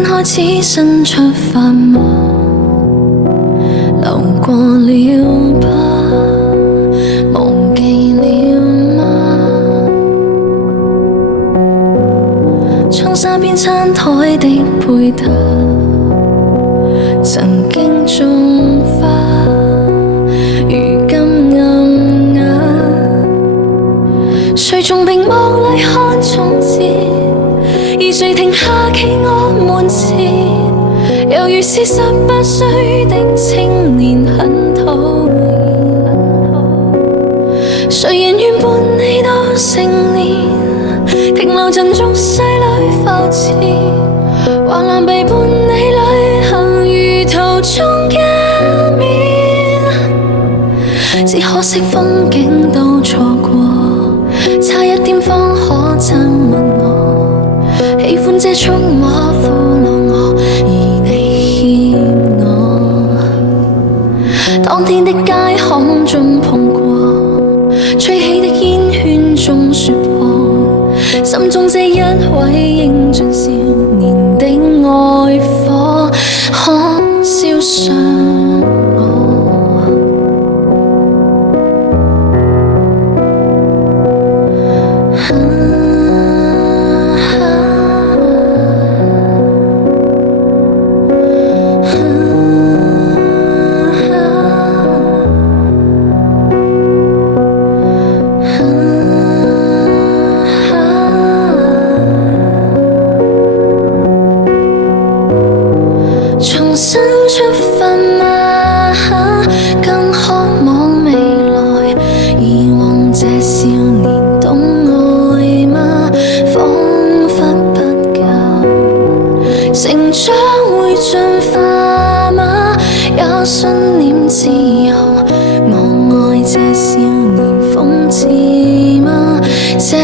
便開始伸出髮毛，流過了吧，忘記了嗎？窗紗邊餐台的配搭，曾經種花，如今暗啞。誰從屏幕裏看從前，而誰停下企我門前，猶如是18歲的青年，很討厭。誰人願伴你到成年，停留陣俗世裏浮潛，橫欄被伴你旅行，如途中一面。只可惜風景都錯過，差一點方可親吻我，喜歡這束畫俘虜我，而你欠我。當天的街巷中碰過，吹起的煙圈中說破，心中這一位英俊少年的愛火，可燒傷我。重新出發嗎？更渴望未來，以往這少年懂愛嗎？彷彿不夠，成長會進化嗎？也信念自由，我愛這少年諷刺嗎？這